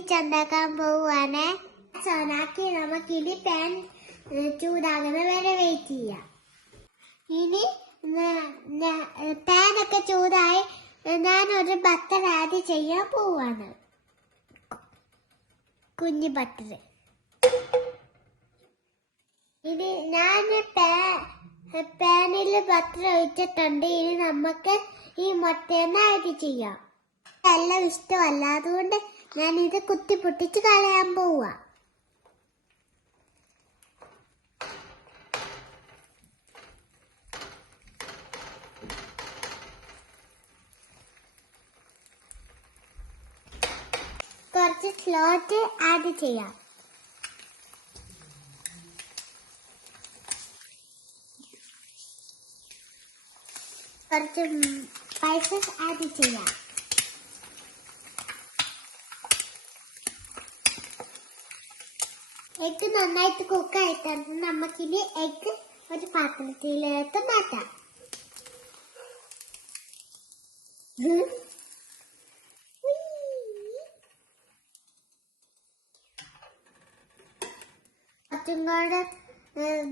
Sandwich ഉണ്ടാക്കാൻ പോവുകയാണ്. സോനാക്കി നമുക്കിനി പാൻ ചൂടാകുന്ന വരെ വെയിറ്റ് ചെയ്യാം. ഇനി പാനൊക്കെ ചൂടായി ഞാനൊരു ബട്ടർ ആഡ് ചെയ്യാൻ പോവാണ്. കുഞ്ഞു ബട്ടർ. ഇനി ഞാൻ പാനിൽ ബട്ടർ ഒഴിച്ചിട്ടുണ്ട്. ഇനി നമുക്ക് ഈ മുട്ടയെന്ന് ആഡ് ചെയ്യാം. എല്ലാം ഇഷ്ടമല്ല, അതുകൊണ്ട് ഞാനിത് കുത്തി പൊട്ടിച്ച് കളയാൻ പോവാ. കുറച്ച് സ്ലോട്ട് ആഡ് ചെയ്യാം. കുറച്ച് സ്പൈസസ് ആഡ് ചെയ്യാം. എഗ്ഗ് നന്നായിട്ട് കുക്കായിട്ടുണ്ട്. നമുക്കിനി എഗ്ഗ് ഒരു പാത്രത്തിലേക്ക് മാറ്റാം. കുറച്ചും കൂടെ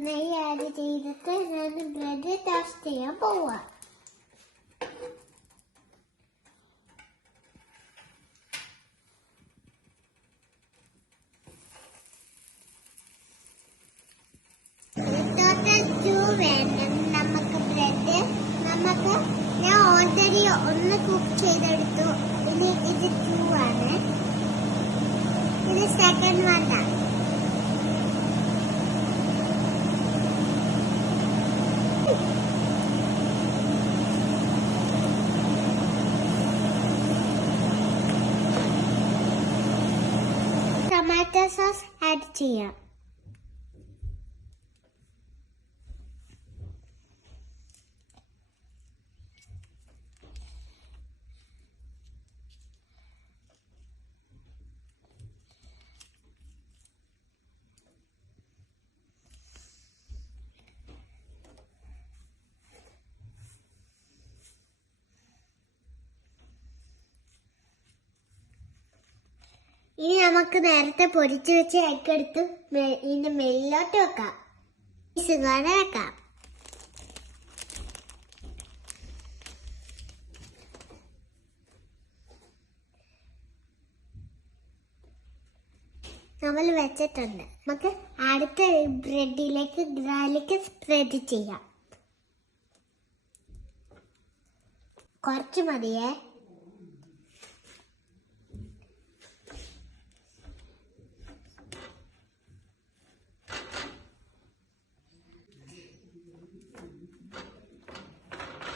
നെയ്യ് ആഡ് ചെയ്തിട്ട് ഞാൻ ബ്രെഡ് ടോസ്റ്റ് ചെയ്യാൻ പോവാം. വേണം നമുക്ക് ബ്രെഡ്. ഞാൻ ഓൾറെഡി ഒന്ന് കുക്ക് ചെയ്തെടുത്തു. ഇനി ഇത് 2 ആണ്. ഇത് സെക്കൻഡ് വണ്ണാണ്. ടൊമാറ്റോ സോസ് ആഡ് ചെയ്യാം. ഇനി നമുക്ക് നേരത്തെ പൊരിച്ചു വെച്ച എഗ്ഗ് എടുത്ത് ഇതിന്റെ മേലിലോട്ട് വെക്കാം. സുഖാണ് വെക്കാം. നമ്മൾ വെച്ചിട്ടുണ്ട്. നമുക്ക് അടുത്ത ബ്രെഡിലേക്ക് ഗാർലിക് സ്പ്രെഡ് ചെയ്യാം. കുറച്ച് മതിയേ.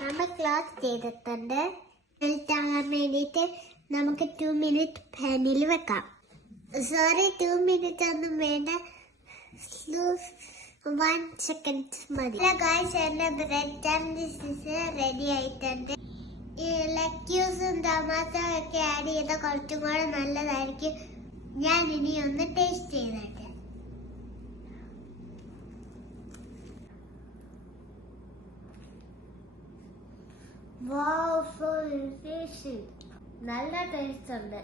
നമ്മൾ ക്ലോസ് ചെയ്തിട്ടുണ്ട്. മെൽറ്റ് ആകാൻ വേണ്ടിയിട്ട് നമുക്ക് 2 മിനിറ്റ് പാനിൽ വെക്കാം. സോറി, 2 മിനിറ്റ് ഒന്നും വേണ്ട, 1 സെക്കൻഡ് മതി. ഗായ്സ്, എന്റെ ബ്രെഡ് സാൻഡ്വിച്ച് റെഡി ആയിട്ടുണ്ട്. ഈ ലെറ്റ്യൂസും ടൊമാറ്റോ ഒക്കെ ആഡ് ചെയ്താൽ കുറച്ചും കൂടെ നല്ലതായിരിക്കും. ഞാൻ ഇനി ഒന്ന് ടേസ്റ്റ് ചെയ്തിട്ട്. Wow, so delicious. നല്ല ടേസ്റ്റ് ഉണ്ട്.